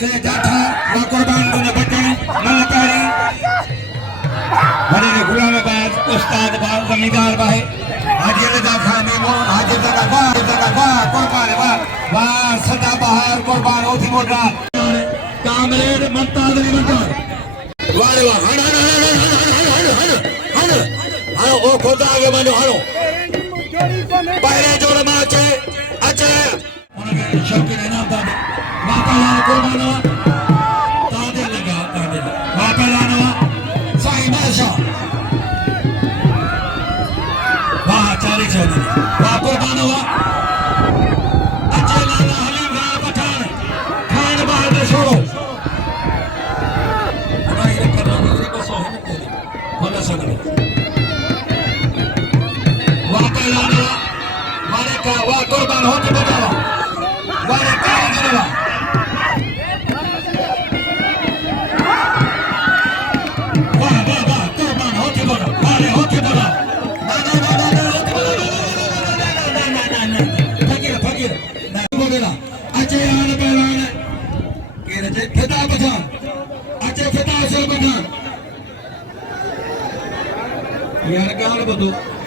ते जाठा वा कुर्बान दुने बटन मलकारी हरे गुलामाबाद उस्ताद बाल जमींदार बाहे हाजिर दा खाने मो हाजिर दा वाह कुर्बान वाह सदा बहार कुर्बान ओथी मोटा कामरेड मंताजरी मंतार वारे वाह हण ओ खुदा आगे बनो हणो पहले जोड़ माचे अचे उनके शौकीन इनाम दा बापा लाल कुर्बान तादे लगा बापा लाल साईं बादशाह वाह चाली चौधरी वाह कुर्बान अचे लाला हलीम खान पठान खान बाहर दे छोड़ो वाह कुर्बान होती बतावा वारे काली गिरवा वाह कुर्बान होती बोला वारे होती बोला फकीर बोलेला अचे आन पहलवान केरे जे फिदा पठान अचे फिदा असल पठान यार क्या हाल बतो